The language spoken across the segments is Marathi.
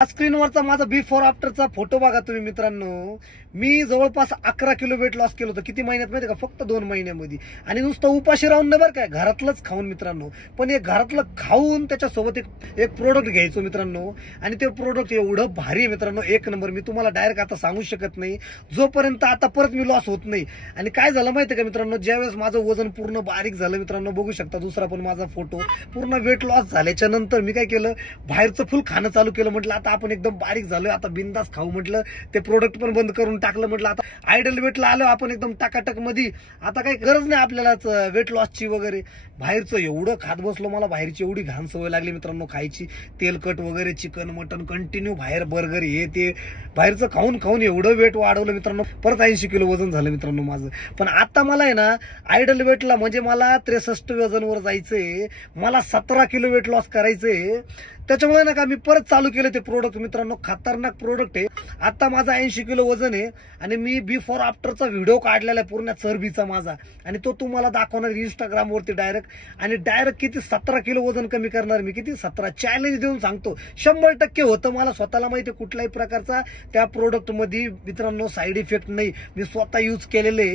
स्क्रीनवरचा माझा बिफोर आफ्टरचा फोटो बघा तुम्ही मित्रांनो. मी जवळपास 11 किलो वेट लॉस केलं होतं. किती महिन्यात माहिती का? फक्त 2 महिन्यामध्ये. आणि नुसतं उपाशी राहून नाही बरं काय, घरातलंच खाऊन मित्रांनो. पण हे घरातलं खाऊन त्याच्यासोबत एक प्रोडक्ट घ्यायचो मित्रांनो. आणि ते प्रोडक्ट एवढं भारी आहे मित्रांनो, एक नंबर. मी तुम्हाला डायरेक्ट आता सांगू शकत नाही जोपर्यंत आता परत मी लॉस होत नाही. आणि काय झालं माहिती का मित्रांनो, ज्यावेळेस माझं वजन पूर्ण बारीक झालं मित्रांनो, बघू शकता दुसरा पण माझा फोटो, पूर्ण वेट लॉस झाल्याच्या नंतर मी काय केलं, बाहेरचं फुल खाणं चालू केलं. म्हटलं आता आपण एकदम बारीक झालोय, आता बिंदास खाऊ. म्हटलं ते प्रोडक्ट पण बंद करून टाकलं. म्हटलं आता आयडल वेटला आलो आपण एकदम टाकाटक मध्ये, आता काही गरज नाही आपल्याला वेट लॉसची वगैरे. बाहेरचं एवढं खात बसलो, मला बाहेरची एवढी घाण सवय लागली मित्रांनो खायची. तेलकट वगैरे, चिकन मटन कंटिन्यू बाहेर, बर्गर हे ते बाहेरचं खाऊन खाऊन एवढं वेट वाढवलं मित्रांनो. परत 80 किलो वजन झालं मित्रांनो माझं. पण आता मला आहे ना आयडल वेटला, म्हणजे मला 63 वजनवर जायचंय, मला 17 किलो वेट लॉस करायचंय. त्याच्यामुळे ना का मी परत चालू केलं ते प्रोडक्ट मित्रांनो. खतरनाक प्रोडक्ट आहे. आता माझा 80 किलो वजन आहे आणि मी बिफोर आफ्टरचा व्हिडिओ काढलेला आहे पूर्ण चरबीचा माझा, आणि तो तुम्हाला दाखवणार इंस्टाग्राम वरती डायरेक्ट. आणि डायरेक्ट किती 17 किलो वजन कमी करणार मी. किती 17 चॅलेंज देऊन सांगतो. 100% होतं. मला स्वतःला माहिती, कुठल्याही प्रकारचा त्या प्रोडक्ट मध्ये मित्रांनो साईड इफेक्ट नाही. मी स्वतः यूज केलेले.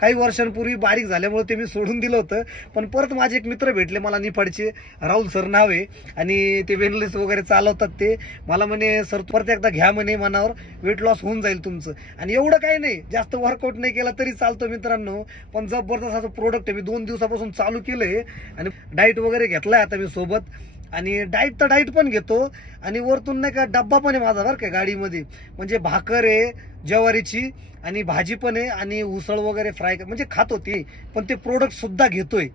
काही वर्षांपूर्वी बारीक झाल्यामुळे ते मी सोडून दिलं होतं. पण परत माझे एक मित्र भेटले मला निफाडचे, राहुल सर नाव आहे, आणि ते वेनलेस वगैरे चालवतात. ते मला म्हणे सर परत एकदा घ्या म्हणे मनावर, वेट लॉस होऊन जाईल तुमचं. आणि एवढं काही नाही, जास्त वर्कआउट नाही केला तरी चालतो मित्रांनो. पण जबरदस्त असं प्रोडक्ट आहे. मी 2 दिवसापासून चालू केलंय आणि डाएट वगैरे घेतलाय आता मी सोबत. आणि डाएट तर डाएट पण घेतो, आणि वरतून नाही का डब्बा पण आहे माझा बरं का गाडीमध्ये. म्हणजे भाकर आहे ज्वारीची, आणि भाजी पण आहे, आणि उसळ वगैरे फ्राय म्हणजे खात होती. पण ते प्रोडक्ट सुद्धा घेतोय.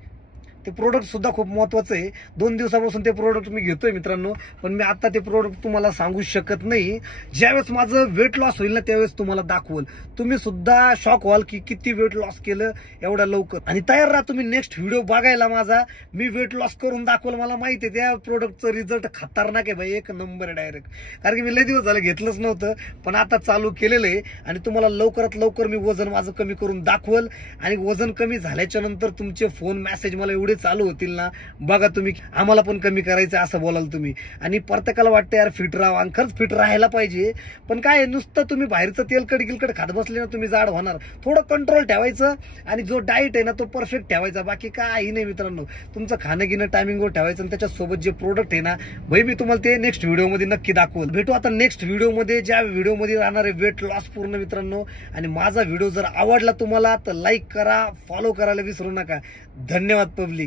ते प्रोडक्ट सुद्धा खूप महत्वाचं आहे. 2 दिवसापासून ते प्रोडक्ट मी घेतोय मित्रांनो. पण मी आता ते प्रोडक्ट तुम्हाला सांगू शकत नाही. ज्यावेळेस माझं वेट लॉस होईल ना त्यावेळेस तुम्हाला दाखवल. तुम्ही सुद्धा शॉक व्हाल की किती वेट लॉस केलं एवढ्या लवकर. आणि तयार राहा तुम्ही नेक्स्ट व्हिडिओ बघायला माझा. मी वेट लॉस करून दाखवल. मला माहिती आहे त्या प्रोडक्टचं रिझल्ट खतरनाक आहे भाई, एक नंबर आहे डायरेक्ट. कारण की मी लय दिवस झाले घेतलंच नव्हतं, पण आता चालू केलेलं आहे. आणि तुम्हाला लवकरात लवकर मी वजन माझं कमी करून दाखवल. आणि वजन कमी झाल्याच्या नंतर तुमचे फोन मेसेज मला एवढे चालू होतील ना, बघा तुम्ही. आम्हाला पण कमी करायचं असं बोलाल तुम्ही. आणि प्रत्येकाला वाटतं यार फिट राहा, आणि खरंच फिट राहायला पाहिजे. पण काय नुसतं तुम्ही बाहेरचं तेलकट गिलकट खात बसले ना, तुम्ही जाड होणार. थोडं कंट्रोल ठेवायचं, आणि जो डाएट आहे ना तो परफेक्ट ठेवायचा. बाकी काही नाही मित्रांनो. तुमचं खाणं गिणं टायमिंगवर ठेवायचं, आणि त्याच्यासोबत जे प्रोडक्ट आहे ना भाई, मी तुम्हाला ते नेक्स्ट व्हिडिओमध्ये नक्की दाखवल. भेटू आता नेक्स्ट व्हिडिओमध्ये, ज्या व्हिडिओमध्ये राहणार आहे वेट लॉस पूर्ण मित्रांनो. आणि माझा व्हिडिओ जर आवडला तुम्हाला तर लाईक करा, फॉलो करायला विसरू नका. धन्यवाद पब्लिक.